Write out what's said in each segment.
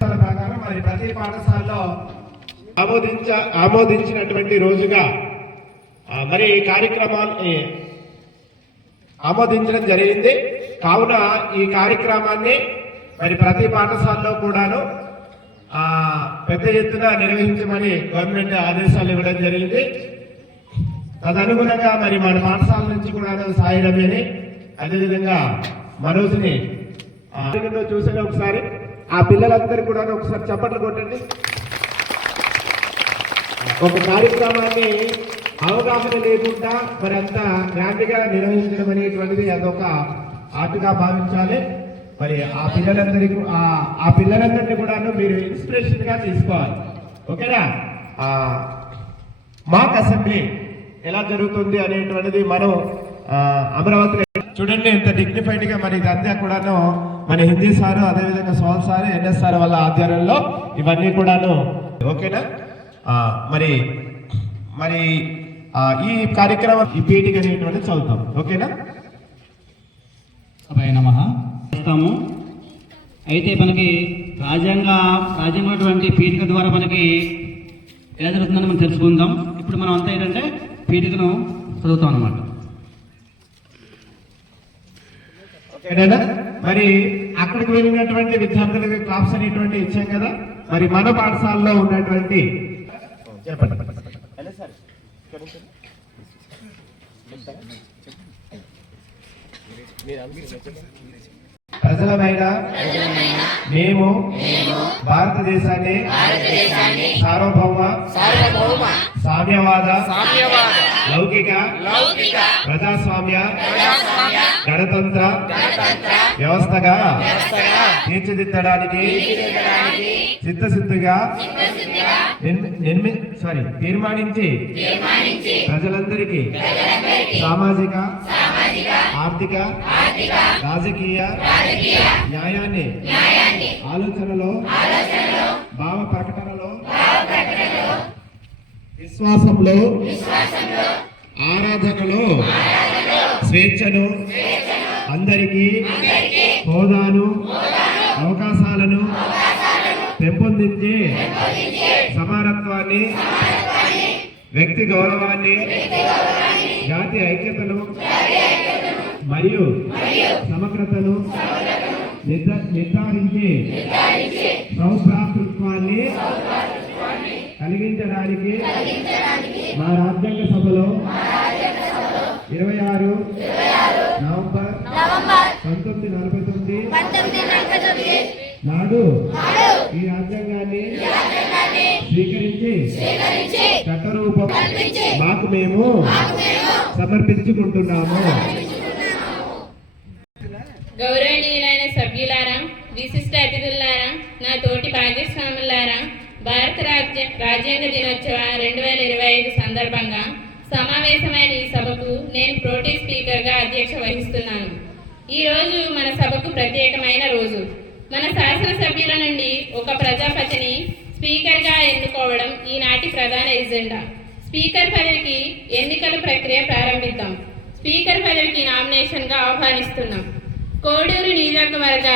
ప్రకారం మరి ప్రతి పాఠశాలలో ఆమోదించినటువంటి రోజుగా మరి కార్యక్రమాన్ని ఆమోదించడం జరిగింది. కావున ఈ కార్యక్రమాన్ని మరి ప్రతి పాఠశాలలో కూడాను పెద్ద ఎత్తున నిర్వహించమని గవర్నమెంట్ ఆదేశాలు ఇవ్వడం జరిగింది. తదనుగుణంగా మరి మన పాఠశాల నుంచి కూడా సాయి రమ్యని అదేవిధంగా మనోజ్ని చూసిన ఒకసారి ఆ పిల్లలందరూ కూడా ఒకసారి చప్పట్లు కొట్టండి. ఒక కార్యక్రమాన్ని అవగాహన లేకుండా మరి అంత గ్రాండ్గా నిర్వహించడం అనేటువంటిది అదొక ఆర్ట్గా భావించాలి. మరి ఆ పిల్లలందరినీ కూడా మీరు ఇన్స్పిరేషన్ గా తీసుకోవాలి. ఓకేనా? మాక్ అసెంబ్లీ ఎలా జరుగుతుంది అనేటువంటిది మనం అమరావతిలో చూడండి ఎంత డిగ్నిఫైడ్ గా మరి ఇదంతా కూడాను మన హిందీ సారు అదేవిధంగా సోల్ సార్ ఎన్ఎస్ సార్ వాళ్ళ ఆధ్వర్యంలో ఇవన్నీ కూడాను. ఓకేనా? మరి మరి ఈ కార్యక్రమం ఈ పీఠిక అనేటువంటి చదువుతాం. ఓకేనా? చేస్తాము. అయితే మనకి రాజ్యాంగటువంటి పీఠిక ద్వారా మనకి ఎలా జరుగుతుందని మనం తెలుసుకుందాం. ఇప్పుడు మనం అంతా ఏంటంటే పీఠికను చదువుతాం అన్నమాట. ఓకేనా? మరి అక్కడికి వెళ్ళినటువంటి విద్యార్థులకు క్లాప్స్ అనేటువంటి ఇచ్చాం కదా. మరి మన పాఠశాలలో ఉన్నటువంటి చెప్పండి ప్రజలమైన మేము భారతదేశాన్ని సార్వభౌమ సామ్యవాద లౌకిక ప్రజాస్వామ్య గణతంత్ర వ్యవస్థగా తీర్చిదిద్దడానికి చిత్తశుద్ధిగా తీర్మానించి ప్రజలందరికీ సామాజిక ఆర్థిక రాజకీయ న్యాయాన్ని ఆలోచనలో భావ ప్రకటనలో విశ్వాసంలో ఆరాధనలో స్వేచ్ఛను అందరికీ హోదాను అవకాశాలను పెంపొందించి సమానత్వాన్ని వ్యక్తి గౌరవాన్ని జాతి ఐక్యతను మరియు సమగ్రతను నిర్ధారించి సౌభ్రాతృత్వాన్ని కలిగించడానికి మా రాజ్యాంగ సభలో 26 నవంబర్ 1949 నాడు ఈ రాజ్యాంగాన్ని స్వీకరించి చట్టరూపం మాకు మేము సమర్పించుకుంటున్నాము. గౌరవనీయులైన సభ్యులారా, విశిష్ట అతిథులారా, నా తోటి భాగస్వాములారా, భారత రాజ్యాంగ దినోత్సవ 2025 సందర్భంగా సమావేశమైన ఈ సభకు నేను ప్రోటీ స్పీకర్గా అధ్యక్ష వహిస్తున్నాను. ఈ రోజు మన సభకు ప్రత్యేకమైన రోజు. మన శాసనసభ్యుల నుండి ఒక ప్రజాపతిని స్పీకర్గా ఎన్నుకోవడం ఈనాటి ప్రధాన ఎజెండా. స్పీకర్ పదవికి ఎన్నికల ప్రక్రియ ప్రారంభిద్దాం. స్పీకర్ పదవికి నామినేషన్గా ఆహ్వానిస్తున్నాం. కోడూరు నియోజకవర్గ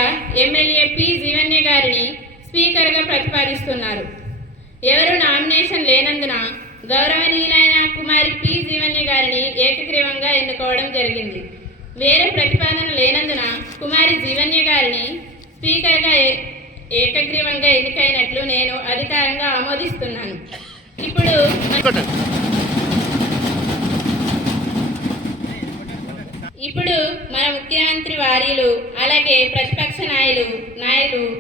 ఎమ్మెల్యే పి జీవన్య గారిని స్పీకర్గా ప్రతిపాదిస్తున్నారు. ఎవరు నామినేషన్ లేనందున గౌరవనీయులైన కుమారి పి జీవన్య గారిని ఏకగ్రీవంగా ఎన్నుకోవడం జరిగింది. వేరే ప్రతిపాదన లేనందున కుమారి జీవన్య గారిని స్పీకర్గా ఏకగ్రీవంగా ఎన్నికైనట్లు నేను అధికారంగా ఆమోదిస్తున్నాను. ఇప్పుడు మన ముఖ్యమంత్రి వారీలు అలాగే ప్రతిపక్ష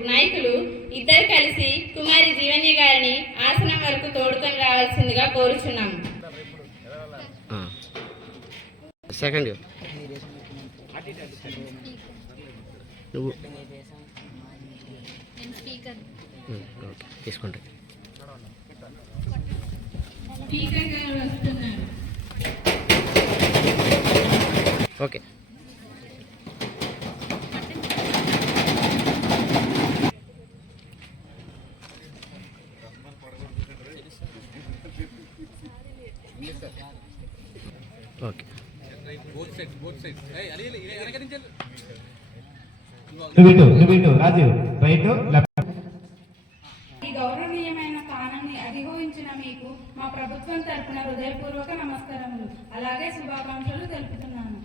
నాయకులు ఇద్దరు కలిసి కుమారి జీవన్య గారిని ఆసనం వరకు తోడుకొని రావాల్సిందిగా కోరుచున్నాము. తీసుకుంటా స్పీకర్ గారు వస్తున్నారు. ఓకే. ఓకే. నువ్వు ఇటు రాజీవ్ రైట్ లెఫ్ట్. ఈ గౌరవనీయమైన స్థానాన్ని అధిరోహించిన మీకు మా ప్రభుత్వం తరపున హృదయపూర్వక నమస్కారములు అలాగే శుభాకాంక్షలు తెలుపుతున్నాను.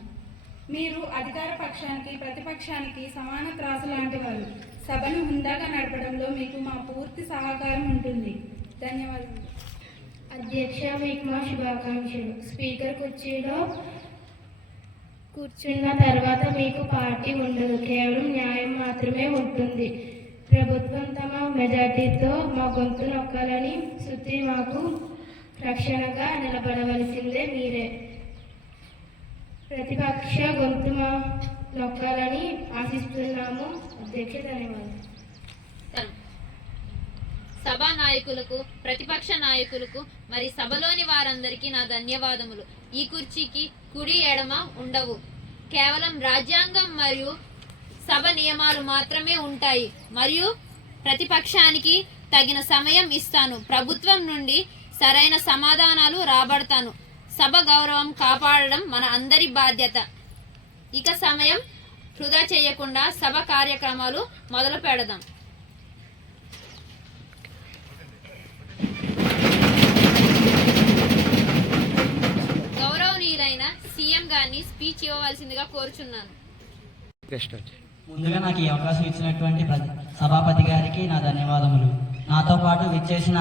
మీరు అధికార పక్షానికి ప్రతిపక్షానికి సమాన త్రాసు లాంటి వారు. సభను హుందాగా నడపడంలో మీకు మా పూర్తి సహకారం ఉంటుంది. ధన్యవాదాలు. అధ్యక్ష, మీకు మా శుభాకాంక్షలు. స్పీకర్ కుర్చీలో కూర్చున్న తర్వాత మీకు పార్టీ ఉండదు, కేవలం న్యాయం మాత్రమే ఉంటుంది. ప్రభుత్వం తమ మెజార్టీతో మా గొంతు నొక్కాలని శృతి మాకు రక్షణగా నిలబడవలసిందే మీరే. ప్రతిపక్ష గొంతు మా నొక్కాలని ఆశిస్తున్నాము. అధ్యక్ష, ధన్యవాదాలు. సభా నాయకులకు, ప్రతిపక్ష నాయకులకు, మరి సభలోని వారందరికీ నా ధన్యవాదములు. ఈ కుర్చీకి కుడి ఎడమ ఉండవు, కేవలం రాజ్యాంగం మరియు సభ నియమాలు మాత్రమే ఉంటాయి. మరియు ప్రతిపక్షానికి తగిన సమయం ఇస్తాను, ప్రభుత్వం నుండి సరైన సమాధానాలు రాబడతాను. సభ గౌరవం కాపాడడం మన అందరి బాధ్యత. ఇక సమయం వృధా చేయకుండా సభ కార్యక్రమాలు మొదలు పెడదాం. గౌరవనీయులైన సీఎం గారిని స్పీచ్ ఇవ్వవలసిందిగా కోరుచున్నాను. ముందుగా నాకు ఈ అవకాశం ఇచ్చినటువంటి సభాపతి గారికి నా ధన్యవాదములు. నాతో పాటు విచ్చేసిన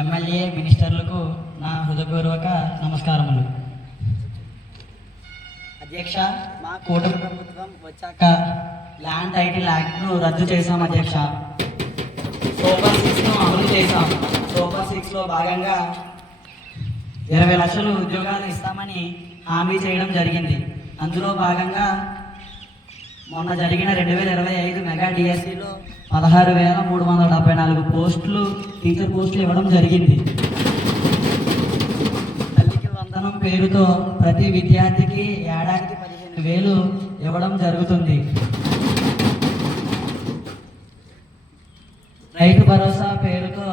ఎమ్మెల్యే, మినిస్టర్లకు నా హృదయపూర్వక నమస్కారములు. అధ్యక్ష, మా కూటమి ప్రభుత్వం వచ్చాక ల్యాండ్ టైటిల్ యాక్ట్ను రద్దు చేశాం అధ్యక్ష. సూపర్ 6ను అమలు చేశాం. సూపర్ 6లో భాగంగా 20 లక్షలు ఉద్యోగాలు ఇస్తామని హామీ చేయడం జరిగింది. అందులో భాగంగా మొన్న జరిగిన 2025 మెగా డిఎస్సిలో 16,374 పోస్టులు, టీచర్ పోస్టులు ఇవ్వడం జరిగింది. తల్లికి వందనం పేరుతో ప్రతి విద్యార్థికి ఏడాదికి 15,000 ఇవ్వడం జరుగుతుంది. రైతు భరోసా పేరుతో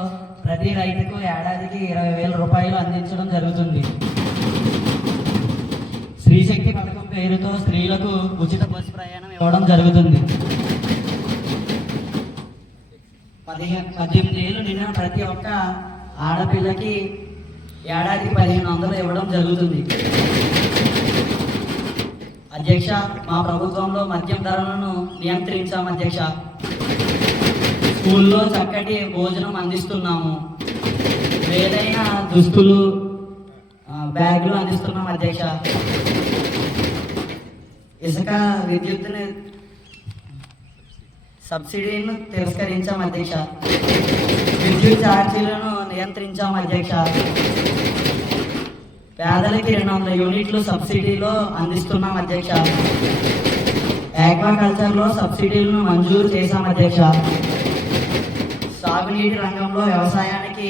ప్రతి రైతుకు ఏడాదికి 20,000 రూపాయలు అందించడం జరుగుతుంది. స్త్రీశక్తి పథకం పేరుతో స్త్రీలకు ఉచిత బస్సు ప్రయాణం ఇవ్వడం జరుగుతుంది. 18 ఏళ్ళు నిండిన ప్రతి ఒక్క ఆడపిల్లకి ఏడాదికి 1,500 ఇవ్వడం జరుగుతుంది. అధ్యక్ష, మా ప్రభుత్వంలో మద్యం ధరలను నియంత్రించాం అధ్యక్ష. స్కూల్లో చక్కటి భోజనం అందిస్తున్నాము. ఏదైనా దుస్తులు, బ్యాగులు అందిస్తున్నాం అధ్యక్ష. ఇసుక విద్యుత్తుని సబ్సిడీని తిరస్కరించాం అధ్యక్ష. విద్యుత్ ఛార్జీలను నియంత్రించాం అధ్యక్ష. పేదలకి 200 యూనిట్లు సబ్సిడీలో అందిస్తున్నాం అధ్యక్ష. ఆక్వాకల్చర్లో సబ్సిడీలను మంజూరు చేశాం అధ్యక్ష. సాగునీటి రంగంలో వ్యవసాయానికి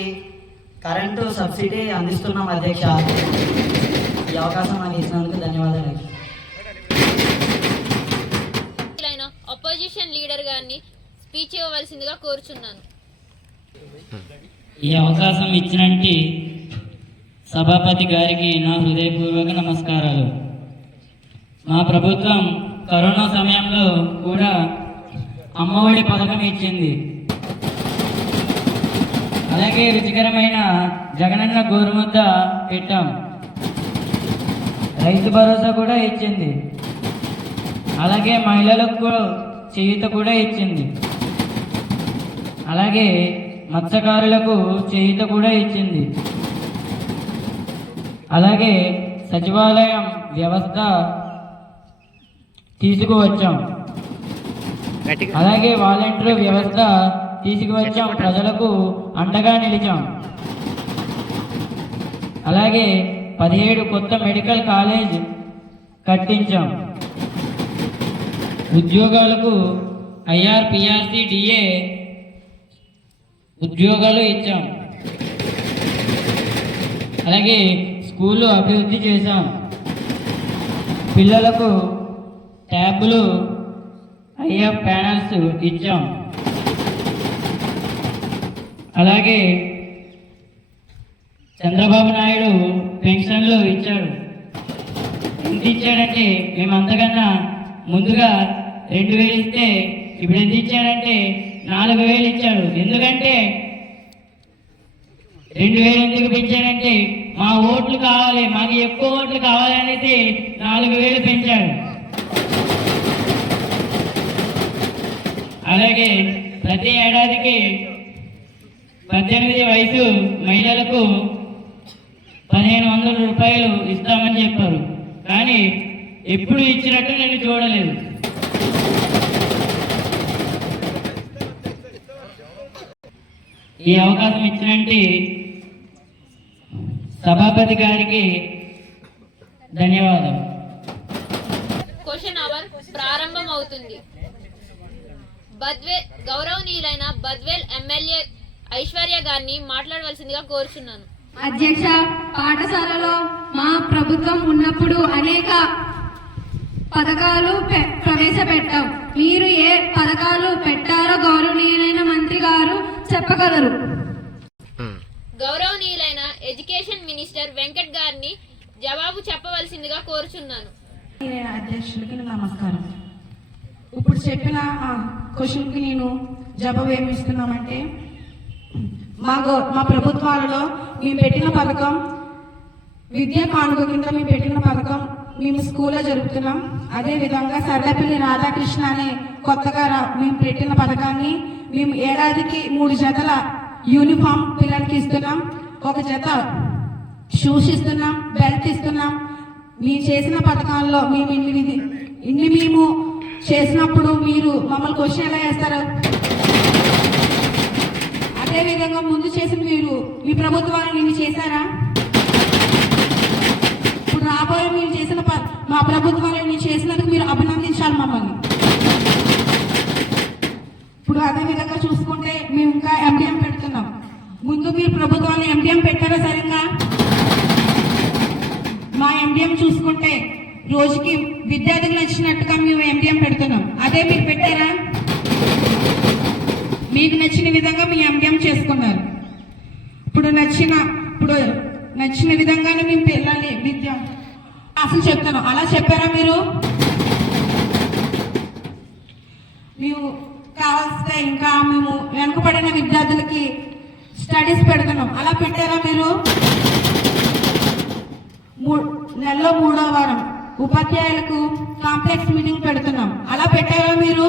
కరెంటు సబ్సిడీ అందిస్తున్నాం అధ్యక్ష. ఈ అవకాశం నాకు ఇచ్చినందుకు ధన్యవాదాలు. అపోజిషన్ లీడర్ గారిని స్పీచ్ ఇవ్వవలసిందిగా కోరుచున్నాను. ఈ అవకాశం ఇచ్చినట్టు సభాపతి గారికి నా హృదయపూర్వక నమస్కారాలు. మా ప్రభుత్వం కరోనా సమయంలో కూడా అమ్మఒడి పథకం ఇచ్చింది. అలాగే రుచికరమైన జగనన్న గోరుముద్ద పెట్టాం. రైతు భరోసా కూడా ఇచ్చింది. అలాగే మహిళలకు చేయూత కూడా ఇచ్చింది. అలాగే మత్స్యకారులకు చేయూత కూడా ఇచ్చింది. అలాగే సచివాలయం వ్యవస్థ తీసుకువచ్చాం. అలాగే వాలంటీర్ వ్యవస్థ తీసుకువచ్చాం. ప్రజలకు అండగా నిలిచాం. అలాగే 17 కొత్త మెడికల్ కాలేజ్ కట్టించాం. ఉద్యోగాలకు IRPRC DA ఉద్యోగాలు ఇచ్చాం. అలాగే స్కూళ్ళు అభివృద్ధి చేశాం. పిల్లలకు ట్యాబ్లు, IF ప్యానల్స్ ఇచ్చాం. అలాగే చంద్రబాబు నాయుడు పెన్షన్లు ఇచ్చాడు. ఎంత ఇచ్చాడంటే మేము అంతకన్నా ముందుగా 2000 ఇస్తే ఇప్పుడు ఎంత ఇచ్చాడంటే 4000 ఇచ్చాడు. ఎందుకంటే 2000 ఎందుకు పెంచాడంటే మా ఓట్లు కావాలి, మాకు ఎక్కువ ఓట్లు కావాలనేసి 4000 పెంచాడు. అలాగే ప్రతి ఏడాదికి 18 వయసు మహిళలకు 1500 రూపాయలు ఇస్తామని చెప్పారు, కానీ ఎప్పుడు ఇచ్చినట్టు నేను చూడలేదు. ఈ అవకాశం ఇచ్చినట్టు సభాపతి గారికి ధన్యవాదాలు. క్వశ్చన్ అవర్ ప్రారంభం అవుతుంది. గౌరవనీయులైన బద్వేల్ ఎమ్మెల్యే ఐశ్వర్య గారిని మాట్లాడవలసిందిగా కోరుచున్నాను. అధ్యక్ష, పాఠశాలలో మా ప్రభుత్వం ఉన్నప్పుడు అనేక పథకాలు ప్రవేశపెట్టాం. మీరు ఏ పథకాలు పెట్టారో గౌరవనీయులైన మంత్రి గారు చెప్పగలరు. గౌరవనీయులైన ఎడ్యుకేషన్ మినిస్టర్ వెంకట్ గారిని జవాబు చెప్పవలసిందిగా కోరుచున్నాను. అధ్యక్షుడికి నమస్కారం. ఇప్పుడు చెప్పిన క్వశ్చన్కి నేను జవాబు ఏమి ఇస్తున్నామంటే, మా ప్రభుత్వాలలో మేము పెట్టిన పథకం విద్యా కానుక కింద మేము పెట్టిన పథకం మేము స్కూల్లో జరుపుతున్నాం. అదేవిధంగా సర్లపల్లి రాధాకృష్ణ అనే కొత్తగా మేము పెట్టిన పథకాన్ని మేము ఏడాదికి 3 జతల యూనిఫామ్ పిల్లలకి ఇస్తున్నాం, 1 జత షూస్ ఇస్తున్నాం, బెల్ట్ ఇస్తున్నాం. మేము చేసిన పథకాల్లో మేము ఇన్ని మేము చేసినప్పుడు మీరు మమ్మల్ని క్వశ్చన్ ఎలా వేస్తారు? అదేవిధంగా ముందు చేసిన మీరు మీ ప్రభుత్వాన్ని ఇన్ని చేశారా? ఇప్పుడు రాబోయే మీరు చేసిన మా ప్రభుత్వాన్ని ఇన్ని చేసినందుకు మీరు అభినందించాలి మమ్మల్ని. ఇప్పుడు అదేవిధంగా చూసుకుంటే మేము ఇంకా ఎండిఎం పెడుతున్నాం. ముందు మీరు ప్రభుత్వాన్ని ఎండిఎం పెట్టారా సరిగ్గా? మా ఎండిఎం చూసుకుంటే రోజుకి విద్యార్థులు నచ్చినట్టుగా మేము ఎండిఎం పెడుతున్నాం. అదే మీరు పెట్టారా? మీకు నచ్చిన విధంగా మీ ఎండిఎం చేసుకున్నారు. ఇప్పుడు నచ్చిన విధంగానే మేము పిల్లల్ని విద్య అసలు చెప్తున్నాం. అలా చెప్పారా మీరు? మేము కావాల్సిన ఇంకా మేము వెనుకబడిన విద్యార్థులకి స్టడీస్ పెడుతున్నాం. అలా పెట్టారా మీరు? నెలలో 3వ వారం ఉపాధ్యాయులకు కాంప్లెక్స్ మీటింగ్ పెడుతున్నాం. అలా పెట్టారా మీరు?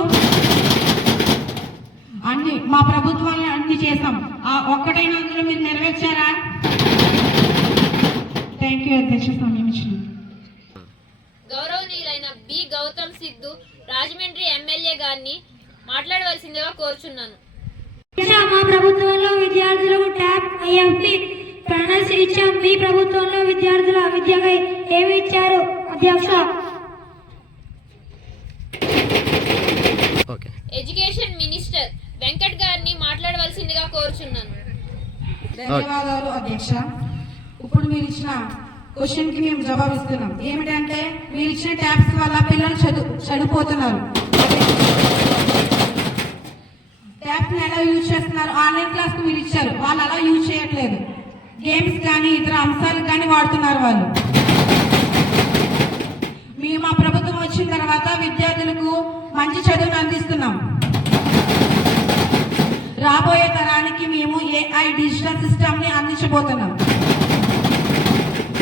అన్ని మా ప్రభుత్వాన్ని అన్ని చేసాం. ఒక్కటైనా అందులో మీరు నెరవేర్చారా? థ్యాంక్ యూ అధ్యక్ష, సమయం ఇచ్చిన. గౌరవనీయులైన బి గౌతమ్ సిద్ధు రాజమండ్రి ఎమ్మెల్యే గారిని మాట్లాడవలసిందిగా కోరుచున్నాను. మా ప్రభుత్వంలో విద్యార్థులకు ట్యాబ్ ఐఎంపీ ప్యానల్స్ ఇచ్చాం. మీ ప్రభుత్వంలో విద్యార్థుల విద్యకై ఏమి ఇచ్చారు అధ్యక్ష? ఎడ్యుకేషన్ మినిస్టర్ వెంకట్ గారిని మాట్లాడవలసిందిగా కోరుచున్నాను. ధన్యవాదాలు అధ్యక్ష. ఇప్పుడు మీరు ఇచ్చిన క్వశ్చన్ కి మేము జవాబు ఇస్తున్నాం. ఏమిటంటే, మీరు ఇచ్చిన ట్యాబ్స్ వల్ల పిల్లలు చనిపోతున్నారు. ట్యాబ్స్ ని ఎలా యూజ్ చేస్తున్నారు? ఆన్లైన్ క్లాస్ మీరు ఇచ్చారు, వాళ్ళు అలా యూజ్ చేయట్లేదు. గేమ్స్ కానీ ఇతర అంశాలకు కానీ వాడుతున్నారు వాళ్ళు. మేము మా ప్రభుత్వం వచ్చిన తర్వాత విద్యార్థులకు మంచి చదువును అందిస్తున్నాం. రాబోయే తరానికి మేము ఏఐ డిజిటల్ సిస్టమ్ ని అందించబోతున్నాం.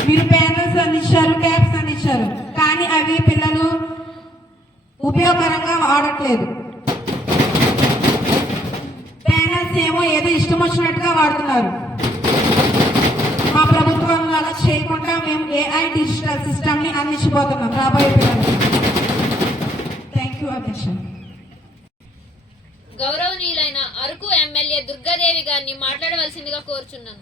మీరు ప్యానల్స్ అందించారు, ట్యాబ్స్ అందించారు, కానీ అవి పిల్లలు ఉపయోగకరంగా వాడట్లేదు. ప్యానల్స్ ఏమో ఏదో ఇష్టం వచ్చినట్టుగా వాడుతున్నారు. మా ప్రభుత్వం అలా చేయకుండా మేము ఏఐ డిజిటల్ సిస్టమ్ ని అందించబోతున్నాం రాబోయే పిల్లలు. థ్యాంక్ యూ అధ్యక్ష. గౌరవనీయులైన అరకు ఎమ్మెల్యే దుర్గాదేవి గారిని మాట్లాడవలసిందిగా కోరుచున్నాను.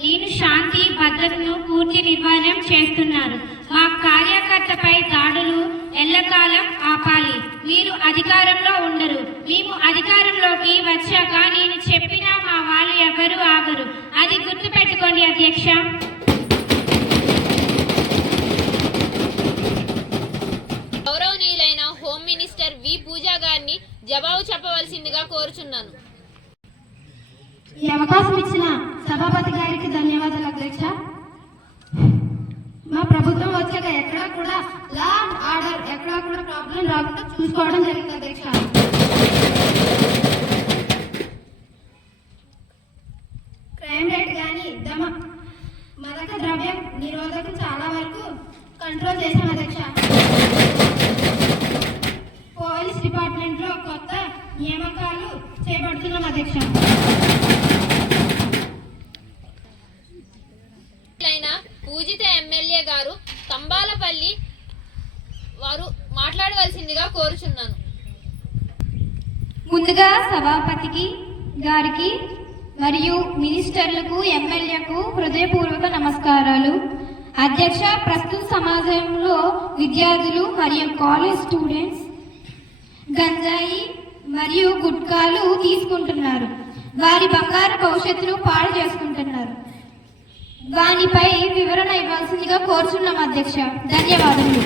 నేను శాంతి భద్రతను పూర్తి నిర్వహణ చేస్తున్నాను. మా కార్యకర్తపై దాడులు ఎల్లకాలం ఆపాలి. మీరు అధికారంలో ఉండరు. మేము అధికారంలోకి వచ్చాక నేను చెప్పినా మా వాళ్ళు ఎవరు ఆగరు. అది గుర్తుపెట్టుకోండి అధ్యక్ష. గౌరవనీయులైన హోమ్ మినిస్టర్ వి పూజా గారిని జవాబు చెప్పవలసిందిగా కోరుచున్నాను. ఈ అవకాశం ఇచ్చిన సభాపతి గారికి ధన్యవాదాలు అధ్యక్ష. మా ప్రభుత్వం వచ్చాక చూసుకోవడం జరిగింది అధ్యక్ష. క్రైమ్ రేట్ కానీ మాదక ద్రవ్యం నిరోధకం చాలా వరకు కంట్రోల్ చేశాం అధ్యక్ష. పోలీస్ డిపార్ట్మెంట్లో కొత్త నియామకాలు చేపడుతున్నాం అధ్యక్ష. పూజిత ఎమ్మెల్యే గారు తంబాలపల్లి వారు మాట్లాడవలసిందిగా కోరుచున్నాను. ముందుగా సభాపతికి గారికి మరియు మినిస్టర్లకు ఎమ్మెల్యేకు హృదయపూర్వక నమస్కారాలు. అధ్యక్ష, ప్రస్తుత సమాజంలో విద్యార్థులు మరియు కాలేజ్ స్టూడెంట్స్ గంజాయి మరియు గుట్కాలు తీసుకుంటున్నారు. వారి బంగారు భవిష్యత్తును పాడు చేసుకుంటున్నారు. దానిపై వివరణ ఇవ్వాల్సిందిగా కోరుచున్నాం అధ్యక్ష. ధన్యవాదములు.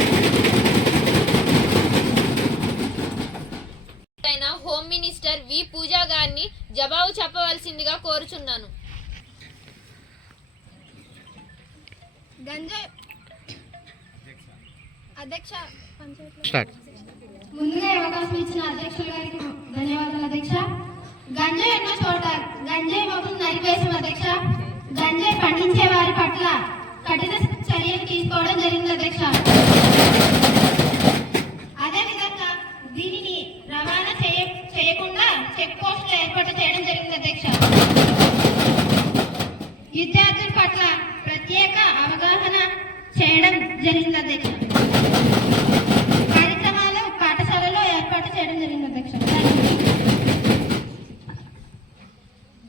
హోమ్ మినిస్టర్ వి పూజా గారిని జవాబు చెప్పవలసిందిగా కోరుచున్నాను. అధ్యక్ష, స్టార్ట్. ముందుగా అవకాశం ఇచ్చిన అధ్యక్షుల గారికి ధన్యవాదాలు అధ్యక్ష. గంజాయి ఎన్నో చోట గంజాయి మొత్తం నరిపేశాం అధ్యక్ష. గంజాయి పండించే వారి పట్ల కఠిన చర్యలు తీసుకోవడం జరిగింది అధ్యక్ష. అదేవిధంగా దీనిని రవాణా చేయకుండా చెక్ పోస్టులు ఏర్పాటు చేయడం జరిగింది అధ్యక్ష. విద్యార్థుల పట్ల ప్రత్యేక అవగాహన చేయడం జరిగింది అధ్యక్ష. కార్యక్రమాలు పాఠశాలలో ఏర్పాటు చేయడం జరిగింది అధ్యక్ష.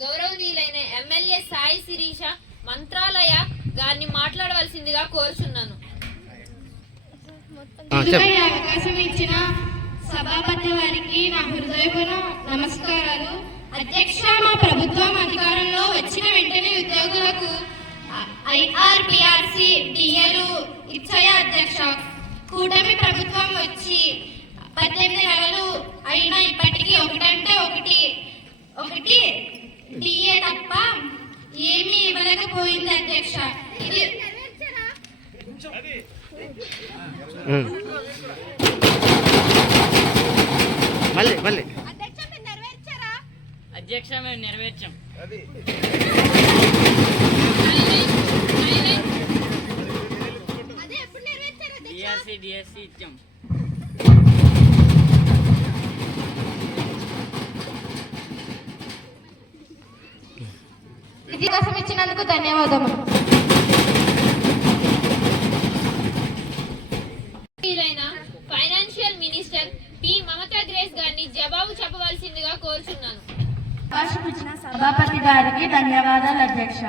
గౌరవనీయులైన ఎమ్మెల్యే సాయి శిరీష మంత్రాలయ గారిని మాట్లాడవలసిందిగా కోరుచున్నాను. అవకాశం ఇచ్చిన సభాపతి వారికి నా హృదయపూర్వక నమస్కారాలు. అధ్యక్ష, మా ప్రభుత్వం అధికారంలో వచ్చిన వెంటనే ఉద్యోగులకు IRPRC DAలు ఇచ్చాయా అధ్యక్ష. కూటమి ప్రభుత్వం వచ్చి 18 నెలలు అయినా ఇప్పటికీ ఒకటంటే ఒకటి DA తప్ప ఏమీ ఇవ్వలేకపోయింది అధ్యక్ష. ఇది మళ్ళీ అధ్యక్ష, మేము నెరవేర్చాం. DSC ఇచ్చాం. ఇది కోసం ఇచ్చినందుకు ధన్యవాదములు. Financial minister P Mamata grace గారిని జవాబు చెప్పవలసిందిగా కోరుచున్నాను. అవకాశం ఇచ్చిన సభాపతి గారికి ధన్యవాదాలు అధ్యక్ష.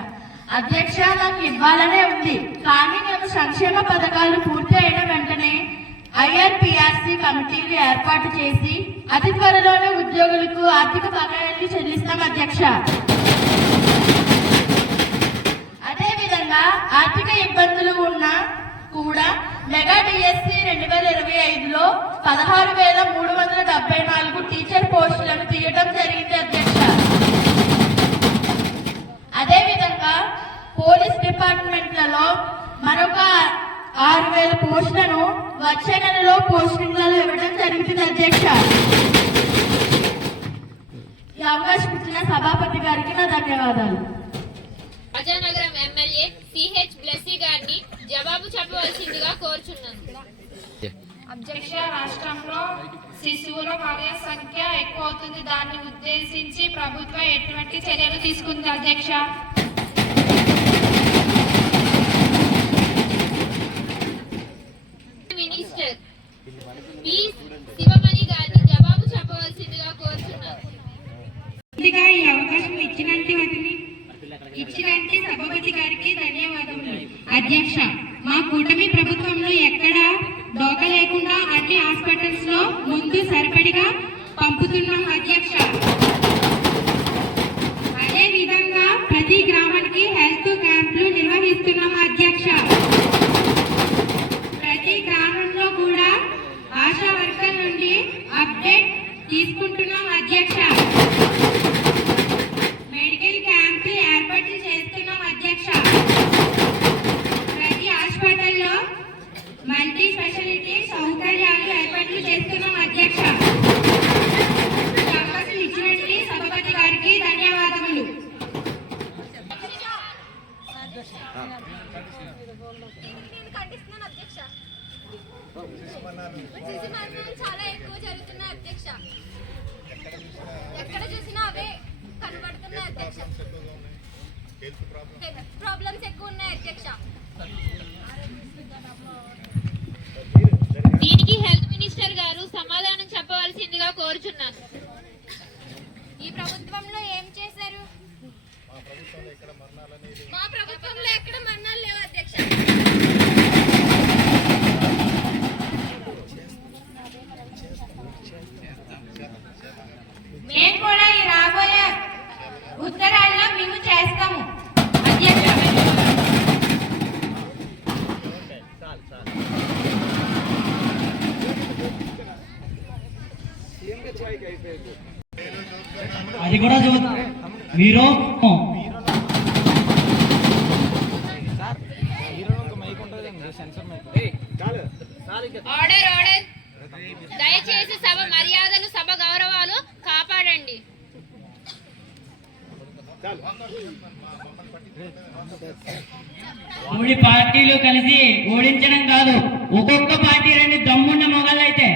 అధ్యక్ష, నాకు ఇవ్వాలనే ఉంది, కానీ మేము సంక్షేమ పథకాలు పూర్తి అయిన వెంటనే IRPRC కమిటీలు ఏర్పాటు చేసి అతి త్వరలోనే ఉద్యోగులకు ఆర్థిక బకాయిల్ని చెల్లిస్తాం అధ్యక్ష. అదేవిధంగా ఆర్థిక ఇబ్బందులు ఉన్నా కూడా మెగా DSC 2025లో 16,374 టీచర్ పోస్టులను తీయడం జరిగింది అధ్యక్ష. అదేవిధంగా పోలీస్ డిపార్ట్మెంట్లలో మరొక 6,000 పోస్టులను వచ్చే నెలలో పోస్టింగ్లలో ఇవ్వడం జరుగుతుంది అధ్యక్ష. ఈ అవకాశం ఇచ్చిన సభాపతి గారికి నా ధన్యవాదాలు. రాజానగరం ఎమ్మెల్యే సిహెచ్ బ్లెస్సీ గారిని జవాబు చెప్పవలసిందిగా కోరుచున్నాను. అధ్యక్ష, రాష్ట్రంలో శిశువుల మరణాల సంఖ్య ఎక్కువ అవుతుంది. దాన్ని ఉద్దేశించి ప్రభుత్వం ఎటువంటి చర్యలు తీసుకుంది అధ్యక్ష? మినిస్టర్ పి శివమణి గారిని జవాబు చెప్పవలసిందిగా కోరుచున్నాను. ముందుగా ఈ అవకాశం ఇచ్చినంటే సభాపతి గారికి ధన్యవాదములు. అధ్యక్ష, మా కూటమి ప్రభుత్వంలో ఎక్కడా డోకా లేకుండా అన్ని హాస్పిటల్స్ లో ముందు సరిపడిగా పంపుతున్నాం అధ్యక్ష. అదే విధంగా ప్రతి గ్రామానికి హెల్త్ క్యాంపులు నిర్వహిస్తున్నాం అధ్యక్ష. ప్రతి గ్రామంలో కూడా ఆశా వర్కర్ నుండి అప్డేట్ తీసుకుంటున్నాం అధ్యక్ష. మెడికల్ క్యాంపులు ఏర్పాటు చేస్తున్నాం అధ్యక్ష. ప్రతి హాస్పిటల్లో మల్టీ స్పెషాలిటీ సౌకర్యాలు ఏర్పాట్లు చేస్తున్నాం అధ్యక్ష. ఖండిస్తున్నాను అధ్యక్ష. శిశు మరణాలు చాలా ఎక్కువ జరుగుతున్నాయి అధ్యక్ష. ఎక్కడ చూసినా అవే కనబడుతున్నాయి అధ్యక్ష. ప్రాబ్లమ్స్ ఎక్కువ ఉన్నాయి అధ్యక్ష. దీనికి హెల్త్ మినిస్టర్ గారు సమాధానం చెప్పవలసిందిగా కోరుచున్నాను. ఈ ప్రభుత్వంలో ఏం చేశారు? మా ప్రభుత్వంలో ఎక్కడ మరణాలు లేవు అధ్యక్ష. మేము కూడా ఈ రాబోయే ఉత్తరాల్లో మేము చేస్తాము అధ్యక్ష. అది కూడా మీరు ఆర్డర్ ఆర్డర్. దయచేసి సభ మర్యాదలు, సభ గౌరవాలు కాపాడండి. మూడు పార్టీలు కలిసి ఓడించడం కాదు, ఒక్కొక్క పార్టీ రెండు దమ్మున్న మొగలు అయితే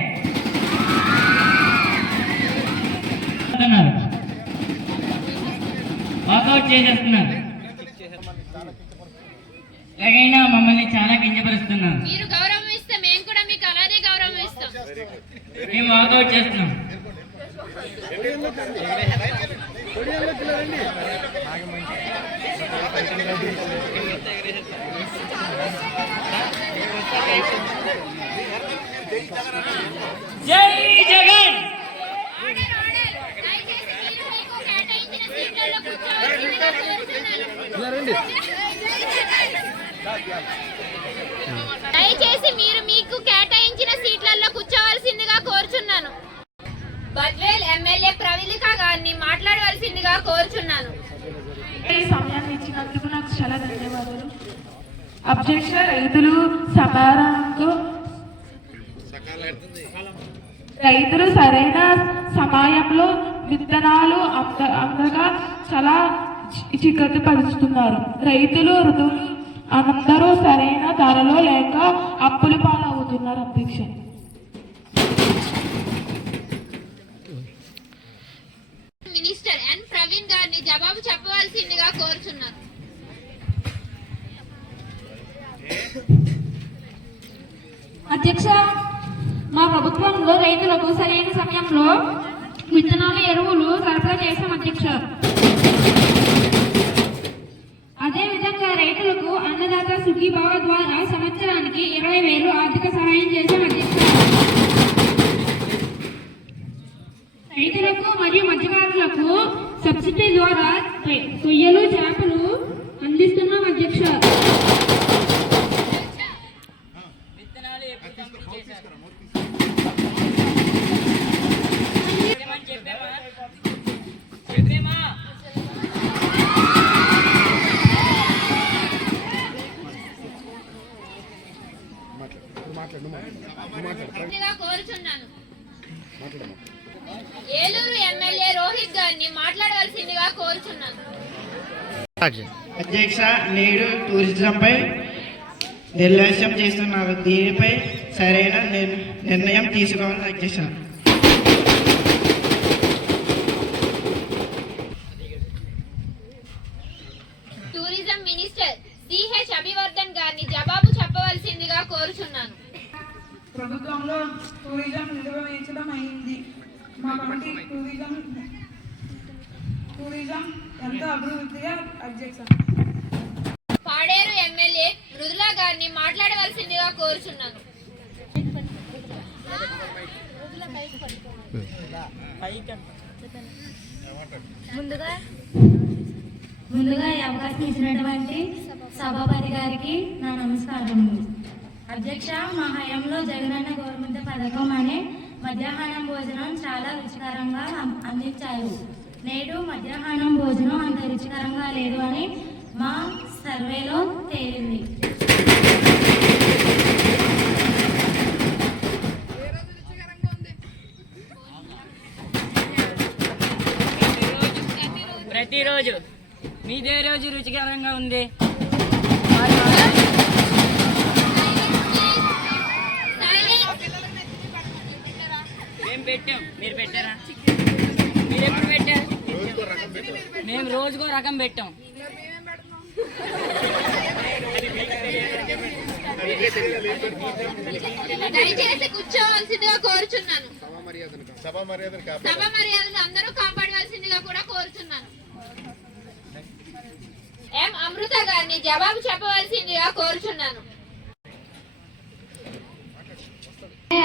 వాకౌట్ చేసేస్తున్నారు. ఎలాగైనా మమ్మల్ని చాలా కించపరుస్తున్నారు. మీరు గౌరవం ఇస్తే మేము కూడా మీకు అలానే గౌరవం ఇస్తాం. మేము వాకౌట్ చేస్తున్నాం. జై జగన్. Order order. దయచేసి మీరు మీకు కేటాయించిన సీట్లలో కూర్చోవలసిందిగా కోరుతున్నాను. దయచేసి మీరు మీకు కేటాయించిన సీట్లలో కూర్చోవలసిందిగా కోరుచున్నాను. బద్వేల్ ఎమ్మెల్యే ప్రవళిక గారిని మాట్లాడవలసిందిగా కోరుచున్నాను. ఈ సమయాన్ని ఇచ్చినందుకు నాకు చాలా ధన్యవాదాలు అధ్యక్ష. రైతులు సరైన సమయంలో విత్తనాలు అందగా చాలా చిక్కటి పరుస్తున్నారు. రైతులు ఋతువులు అందరూ సరైన ధరలో లేక అప్పులు పాలవుతున్నారు అధ్యక్ష. మినిస్టర్ ఎన్ ప్రవీణ్ గారిని జవాబు చెప్పవలసిందిగా కోరుచున్నాను. అధ్యక్ష, మా ప్రభుత్వంలో రైతులకు సరైన సమయంలో విత్తనాలు, ఎరువులు సరఫరా చేశాం అధ్యక్ష. అదేవిధంగా రైతులకు అన్నదాత సుఖీభావ ద్వారా సంవత్సరానికి 20,000 ఆర్థిక సహాయం చేశాం అధ్యక్ష. రైతులకు మరియు మత్స్యకారులకు సబ్సిడీ ద్వారా రొయ్యలు, చేపలు అందిస్తున్నాం అధ్యక్ష. కోరుచున్నాను. ఏలూరు ఎమ్మెల్యే రోహిత్ గారిని మాట్లాడవలసిందిగా కోరుచున్నాను. అధ్యక్ష, నేడు టూరిజంపై నిర్లక్ష్యం చేస్తున్నారు. దీనిపై సరైన నిర్ణయం తీసుకోవాలి అధ్యక్ష. టూరిజం మినిస్టర్ సిహెచ్ అభివర్ధన్ గారిని జవాబు చెప్పవలసిందిగా కోరుచున్నాను. ప్రభుత్వంలో టూరిజం నిర్వహించడం అయింది. మా కమిటీ టూరిజం ఎంతో అభివృద్ధిగా అధ్యక్ష. పాడేరు ఎమ్మెల్యే మృదులా గారిని మాట్లాడవలసిందిగా కోరుచున్నాను. ముందుగా ఈ అవకాశం ఇచ్చినటువంటి సభాపతి గారికి నా నమస్కారములు. అధ్యక్ష, మా హయాంలో జగనన్న గవర్నమెంట్ పథకం అనే మధ్యాహ్నం భోజనం చాలా రుచికరంగా అందించారు. నేడు మధ్యాహ్నం భోజనం అంత రుచికరంగా లేదు అని మా సర్వేలో తేలింది. ప్రతిరోజు మీదే రోజు రుచికరంగా ఉంది. మేము పెట్టాం, మీరు పెట్టారా? మీరు ఎప్పుడు పెట్టారు? మేము రోజుకో రకం పెట్టాం. దయచేసి కూర్చోవలసిందిగా కోరుచున్నాను. సభ మర్యాదలు అందరూ కాపాడవలసిందిగా కూడా కోరుచున్నాను. ఎం అమృత గారిని జవాబు చెప్పవలసిందిగా కోరుచున్నాను.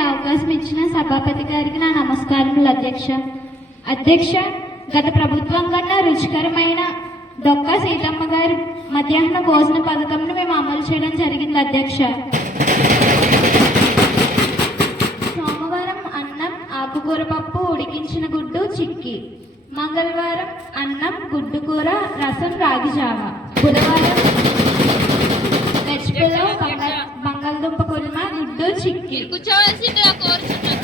అవకాశం ఇచ్చిన సభాపతి గారికి నా నమస్కారములు అధ్యక్ష. గత ప్రభుత్వం కన్నా రుచికరమైన డొక్కా సీతమ్మ గారి మధ్యాహ్న భోజన పథకంను మేము అమలు చేయడం జరిగింది అధ్యక్ష. సోమవారం అన్నం, ఆకుకూర పప్పు, ఉడికించిన గుడ్డు, చిక్కి. మంగళవారం అన్నం, గుడ్డు కూర, రసం, రాగి జావ. బుధవారం వెజ్ పులావ్, బంగాళదుంప కుర్మా, గుడ్డు, చిక్కి. కూర్చోవలసిందిగా కోరుచున్నాను.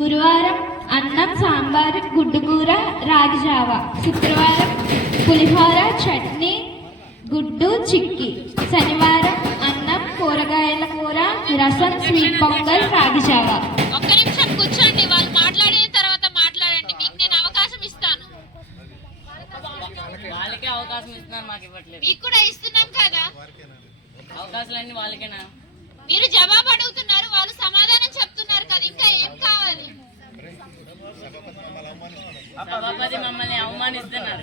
గురువారం అన్నం, సాంబార్, గుడ్డు కూర, రాగి జావ. శుక్రవారం పులిహోర, చట్నీ, గుడ్డు, చిక్కి. శనివారం అన్నం, కూరగాయల కూర, రసం, స్వీట్ పొంగల్, రాగి జావ. ఒక్క నిమిషం కూర్చోండి, వాళ్ళు మాట్లాడిన తర్వాత మాట్లాడండి. మీకు నేను అవకాశం ఇస్తాను. వాళ్ళకే అవకాశం ఇస్తున్నాను, మాకు ఇవ్వట్లేదు. మీకు కూడా ఇస్తున్నాం కదా. అవకాశాలన్నీ వాళ్ళకేనా? మీరు జవాబు అడుగుతున్నారు, వాళ్ళు సమాధానం చెప్తున్నారు కదా. ఇంకా ఏం కావాలి? సభాపతి మమ్మల్ని అవమానిస్తున్నారు.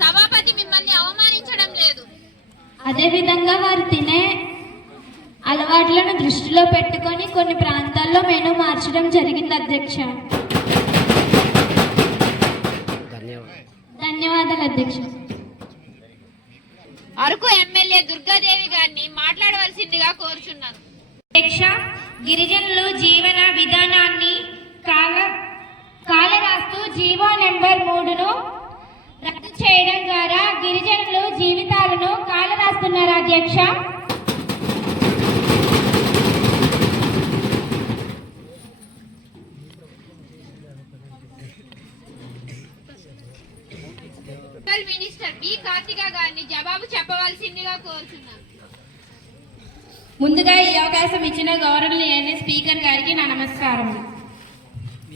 సభాపతి మిమ్మల్ని అవమానించడం లేదు. అదేవిధంగా వారు తినే అలవాట్లను దృష్టిలో పెట్టుకొని కొన్ని ప్రాంతాల్లో మెనూ మార్చడం జరిగింది అధ్యక్ష. ధన్యవాదాలు అధ్యక్ష. అరకు ఎమ్మెల్యే దుర్గాదేవి గారిని మాట్లాడవలసిందిగా కోరుచున్నాను. అధ్యక్ష, గిరిజనులు జీవన విధానాన్ని కాలరాస్తూ జీవో నెంబర్ 3ను రద్దు చేయడం ద్వారా గిరిజనులు జీవితాలను కాలరాస్తున్నారు అధ్యక్ష. మినిస్టర్ బి కార్తిక గారిని జవాబు చెప్పవలసిందిగా కోరుచున్నాను. ముందుగా ఈ అవకాశం ఇచ్చిన గౌరవనీయ స్పీకర్ గారికి నా నమస్కారం.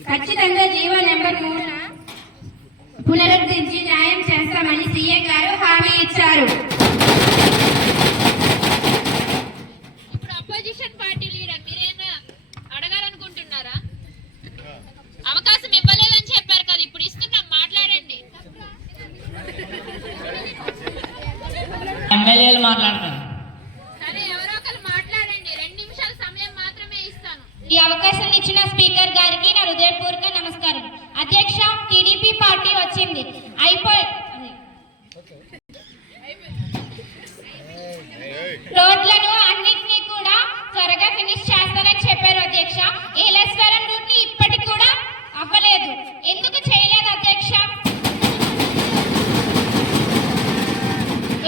ఖచ్చితంగా జీవో నెంబర్ 3 పునరుద్ధరించి న్యాయం చేస్తామని సీఎం గారు హామీ ఇచ్చారు. ఇప్పుడు అపోజిషన్ పార్టీ లీడర్ మీరేనా అడగాలనుకుంటున్నారా? అవకాశం ఇవ్వలేదని చెప్పారు కదా, ఇప్పుడు ఇస్తున్నాం, మాట్లాడండి. ఎమ్మెల్యేలు మాట్లాడతారు. సరే, ఎవరో ఒకరు మాట్లాడండి. 2 నిమిషాల సమయం మాత్రమే ఇస్తాను. ఈ అవకాశం ఇచ్చిన స్పీకర్ గారికి నా హృదయపూర్వక నమస్కారం. అధ్యక్ష, టీడీపీ పార్టీ వచ్చింది, రోడ్లను అన్నింటినీ కూడా త్వరగా ఫినిష్ చేస్తానని చెప్పారు అధ్యక్ష. ఏలేశ్వరం రూట్ ని ఇప్పటికి కూడా అవ్వలేదు. ఎందుకు చేయలేదు అధ్యక్ష?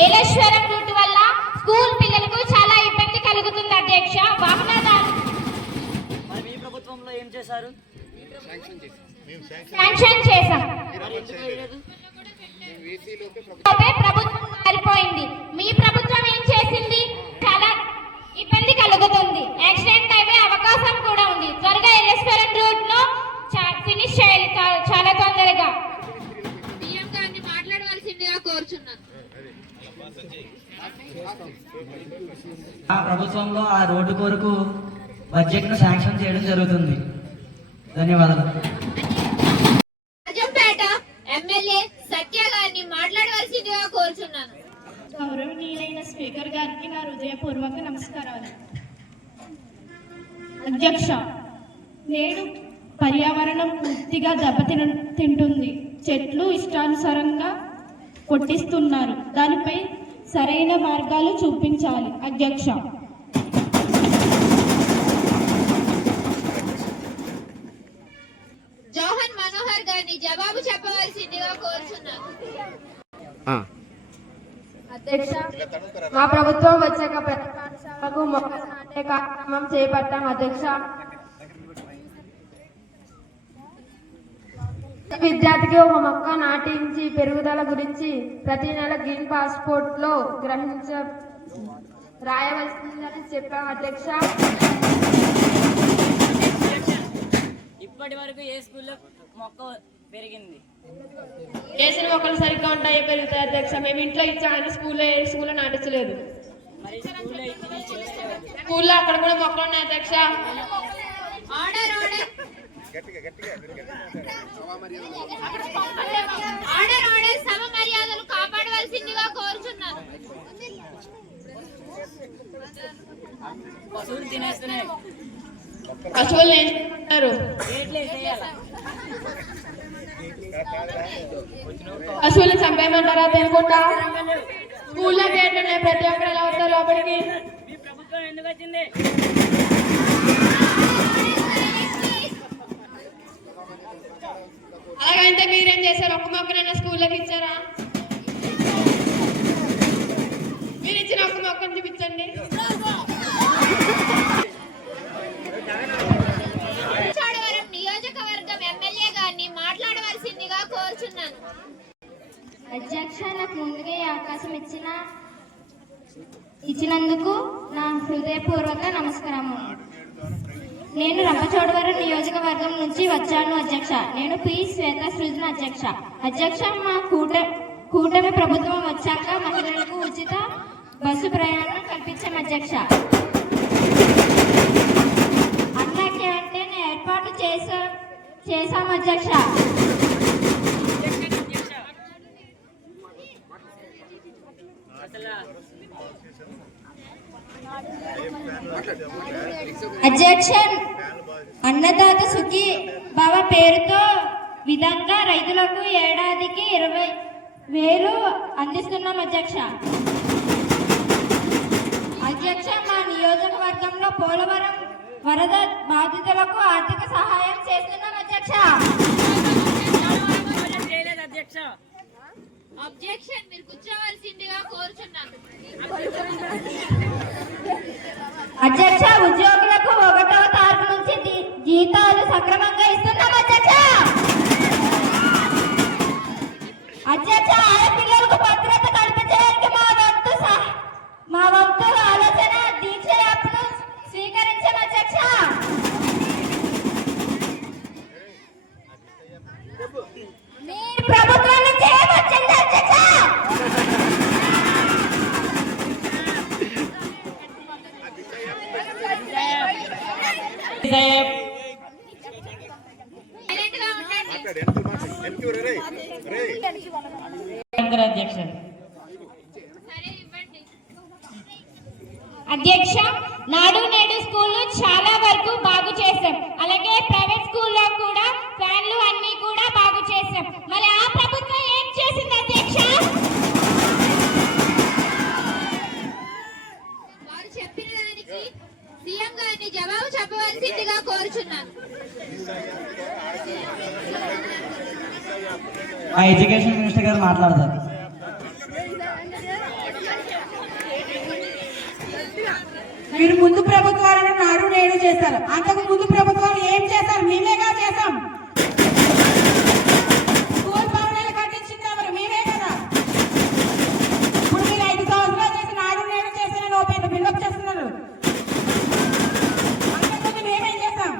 ఏలేశ్వరం రూట్ వల్ల స్కూల్ పిల్లలకు చాలా ఇబ్బంది కలుగుతుంది అధ్యక్ష. వాహనదారు మీ ప్రభుత్వంలో ఏం చేశారు? శాంక్షన్ చేశాం. ప్రభుత్వం మారిపోయింది. మీ ప్రభుత్వం ఏం చేసింది? చాలా ఇబ్బంది కలుగుతుంది. యాక్సిడెంట్ అయ్యే అవకాశం కూడా ఉంది. త్వరగా ఎల్ఎస్వరం రూట్ లో ఫినిష్ చేయాలి, చాలా తొందరగా. సీఎం గారిని మాట్లాడవలసిందిగా కోరుచున్నాను. ఆ ప్రభుత్వంలో ఆ రోడ్డు కొరకు బడ్జెట్ ను శాంక్షన్ చేయడం జరుగుతుంది. ధన్యవాదాలు. రాజంపేట ఎమ్మెల్యే సత్య గారిని మాట్లాడవలసిందిగా కోరుచున్నాను. గౌరవనీయులైన స్పీకర్ గారికి నా హృదయపూర్వక నమస్కారాలు. అధ్యక్ష, నేడు పర్యావరణం పూర్తిగా దెబ్బతింటుంది. చెట్లు ఇష్టానుసారంగా కొట్టిస్తున్నారు. దానిపై సరైన మార్గాలు చూపించాలి అధ్యక్ష. జోహన్ మనోహర్ గారిని జవాబు చెప్పవలసిందిగా కోరుచున్నాను. అధ్యక్ష, మా ప్రభుత్వం వచ్చాక ప్రతి పాఠశాలకు మొక్కలు నాటే కార్యక్రమం చేపట్టాం అధ్యక్ష. విద్యార్థికి ఒక మొక్క నాటించి పెరుగుదల గురించి ప్రతి నెల గ్రీన్ పాస్పోర్ట్ లో రాయవలసిందని చెప్పాం అధ్యక్ష. ఇప్పటి వరకు ఏ స్కూల్లో మొక్క పెరిగింది? వేసిన మొక్కలు సరిగ్గా ఉంటాయి, పెరుగుతాయి అధ్యక్ష. మేము ఇంట్లో ఇచ్చాము, స్కూల్లో నాటించలేదు. మరి స్కూల్లో అక్కడ కూడా మొక్కలు ఉన్నాయి అధ్యక్ష. ఆర్డర్ సభ మర్యాదలు కాపాడవలసిందిగా కోరుచున్నాను. పశువులు తినేస్తున్నాయి. పశువులు నేర్చుకుంటున్నారు. పశువులు చంపేయమంటారా తినకుండా? స్కూల్లో గేట్లు ఉన్నాయి, ప్రతి ఒక్కరు ఎలా వస్తారు లోపలికి? మీ ప్రభుత్వం ఎందుకు వచ్చింది? అలాగైతే మీరేం చేశారు? ఒక్క మొక్కనైనా స్కూల్లోకి ఇచ్చారా? మీరు ఇచ్చిన ఒక్క మొక్కను చూపించండి. చోడవరం నియోజకవర్గం ఎమ్మెల్యే గారిని మాట్లాడవలసిందిగా కోరుచున్నాను. అధ్యక్ష, నాకు ముందుగా ఈ అవకాశం ఇచ్చినందుకు నా హృదయపూర్వక నమస్కారము. నేను రంపచోడవరం నియోజకవర్గం నుంచి వచ్చాను అధ్యక్ష. నేను పి శ్వేత సృజన అధ్యక్ష. అధ్యక్ష, మా కూటమి ప్రభుత్వం వచ్చాక మహిళలకు ఉచిత బస్సు ప్రయాణం కల్పించాం అధ్యక్ష. అన్నా క్యాంటీన్ ఏర్పాటు చేశాం అధ్యక్ష. అధ్యక్ష, అన్నదాత సుఖీ భవ పేరుతో విధంగా రైతులకు ఏడాదికి 20,000 అందిస్తున్నాం అధ్యక్ష. అధ్యక్ష, మా నియోజకవర్గంలో పోలవరం వరద బాధితులకు ఆర్థిక సహాయం చేస్తున్నాం అధ్యక్ష. అబ్జెక్షన్, మీరు కూర్చోవలసిందిగా కోరుచున్నాను. అధ్యక్ష, ఉద్యోగులకు 1వ తారీఖు నుంచి జీతాలు సక్రమంగా ఇస్తున్నాం అధ్యక్ష. అధ్యక్ష, ఆడపిల్లలకు భద్రత కల్పించడానికి మా వంతు ఆలోచన దీక్ష యాప్ను స్వీకరించాం అధ్యక్ష. మీరు ప్రభుత్వం నుంచి ఏమొచ్చింది అధ్యక్ష? అధ్యక్ష, నాడు నేడు స్కూళ్ళు చాలా వరకు బాగు చేశాం. అలాగే ప్రైవేట్ స్కూల్లో కూడా ఫ్యాన్లు అన్ని కూడా బాగు చేశాం. మరి ఆ ప్రభుత్వం ఏం చేసింది అధ్యక్ష? వారు చెప్పిన దానికి సీఎం గారిని జవాబు చెప్పవలసిందిగా కోరుచున్నాను. మా ఎడ్యుకేషన్ మినిస్టర్ గారు మాట్లాడతారు. మీరు ముందు ప్రభుత్వాలను నాడు నేడు చేశారు. అంతకు ముందు ప్రభుత్వాలు ఏం చేశారు? మేమేగా చేశాం. స్కూల్ భవనాలు కట్టించింది ఎవరు? మేమే కదా. ఇప్పుడు మీరు 5 సంవత్సరాలు చేసి నాడు నేడు చేసిన పెద్ద బిల్డప్ చేస్తున్నారు. అంతకుముందు మేమేం చేశాం?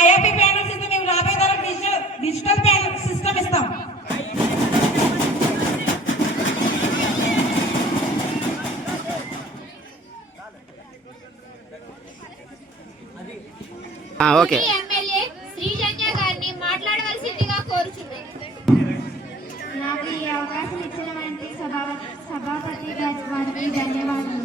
ఐఐపి ప్యానల్ సిస్టమ్ మేము రాబోయే తరం డిజిటల్ ప్యానల్ సిస్టమ్ ఇస్తాం. ఓకే. ఎమ్మెల్యే శ్రీజన్య గారిని మాట్లాడవలసిందిగా కోరుచున్నాను. నాకు ఈ అవకాశం ఇచ్చినటువంటి సభాపతి వారికి ధన్యవాదాలు.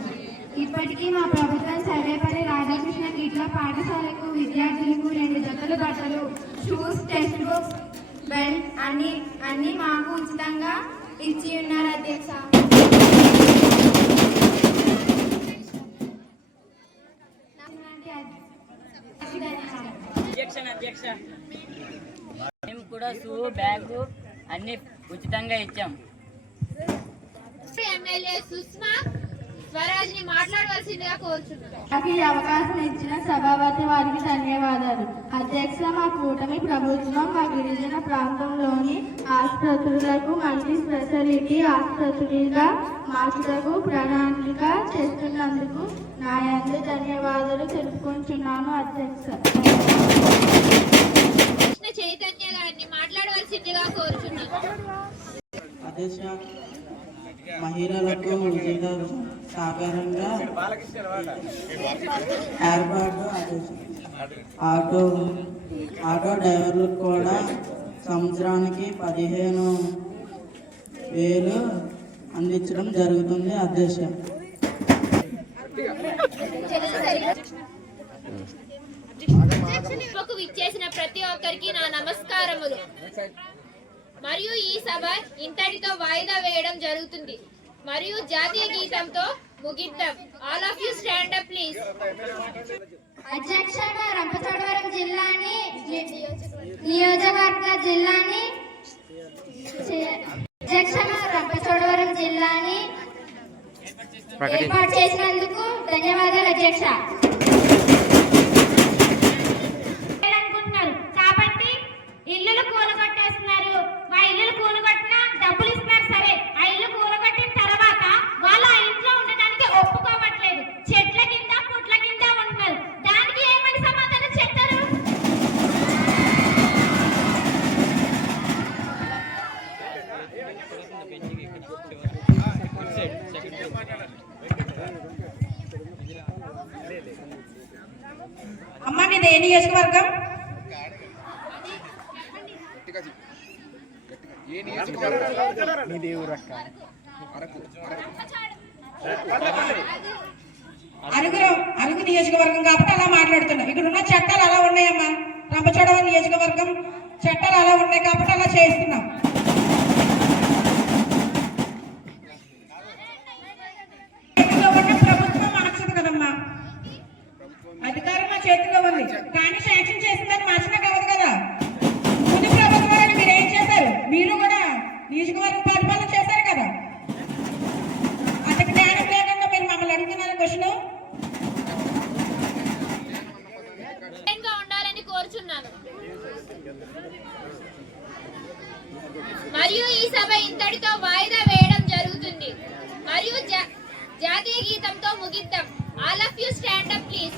ఇప్పటికీ మా ప్రభుత్వం సర్వేపల్లి రాధాకృష్ణ గిట్ల పాఠశాలకు విద్యార్థులకు 2 జతలు బట్టలు, షూస్, టెక్స్ట్ బుక్స్, బెల్ట్ అన్ని మాకు ఉచితంగా ఇచ్చి ఉన్నారు అధ్యక్ష. అధ్యక్ష, మేము కూడా షూ, బ్యాగు అన్ని ఉచితంగా ఇచ్చాం. ఎమ్మెల్యే సుష్మా స్వరాజ్ని మాట్లాడవలసిందిగా కోరుచున్నాను. నాకు ఈ అవకాశం ఇచ్చిన సభాపతి వారికి ధన్యవాదాలు. అధ్యక్ష, మా కూటమి ప్రభుత్వం మా గిరిజన ప్రాంతంలోని ఆసుపత్రులకు మల్టీ స్పెషాలిటీ ఆసుపత్రులుగా మార్చుటకు ప్రణాళిక చేస్తున్నందుకు నా యందు ధన్యవాదాలు తెలుపుకుంటున్నాను. అధ్యక్ష, కృష్ణ చైతన్య గారిని మాట్లాడవలసిందిగా కోరుచున్నాను. అధ్యక్ష, మహిళలకు ఉచిత సహకారంగా ఏర్పాటు ఆటో డ్రైవర్లకు కూడా సంవత్సరానికి 15,000 అందించడం జరుగుతుంది. అధ్యక్ష, సభకు విచ్చేసిన ప్రతి ఒక్కరికి నా నమస్కారములు. మరియు ఈ సభ ఇంతటితో వాయిదా వేయడం జరుగుతుంది. మరియు జాతీయ గీతంతో ముగిద్దాం. All of you stand up please. అధ్యక్ష, మా రంపచోడవరం జిల్లాని నియోజకవర్గ జిల్లాని అధ్యక్ష, మా రంపచోడవరం జిల్లాని ఏర్పాటు చేసినందుకు ధన్యవాదాలు. అధ్యక్ష, అనుకుంటున్నారు కాబట్టి ఇల్లులు కూలగొట్టేస్తున్నారు. మా ఇల్లులు కూలగొట్టినా డబ్బులు ఇస్తున్నారు. సరే, ఆ ఇల్లు కూలగొట్టిన తర్వాత వాళ్ళు ఆ ఇంట్లో ఉండడానికి ఒప్పుకోవట్లేదు. చెట్ల కింద పుట్ల కింద ఉంటున్నారు. దానికి ఏమని సమాధానం చెప్తారు? అమ్మ, మీది ఏ నియోజకవర్గం? అరుగు నియోజకవర్గం కాబట్టి అలా మాట్లాడుతున్నా. ఇక్కడ ఉన్న చట్టాలు అలా ఉన్నాయమ్మా. రంపచోడవరం నియోజకవర్గం చట్టాలు అలా ఉన్నాయి కాబట్టి అలా చేస్తున్నాం. చేతిలో ఉన్న ప్రభుత్వం మార్చదు కదమ్మా. అధికారం మా చేతిలో ఉంది కానీ శాంక్షన్ చేసిందని మార్చడం అవ్వదు కదా. ముందు ప్రభుత్వాన్ని మీరు ఏం చేశారు? మీరు కూడా నియోజకవర్గ పరిపాలన చేశారు కదా. అంత జ్ఞానం లేకుండా మీరు మమ్మల్ని అడుగుతున్నారు క్వశ్చన్. ఉండాలని కోరుచున్నాను. మరియు ఈ సభ ఇంతటితో వాయిదా వేయడం జరుగుతుంది. మరియు జాతీయ గీతంతో ముగిద్దాం. All of you stand up please.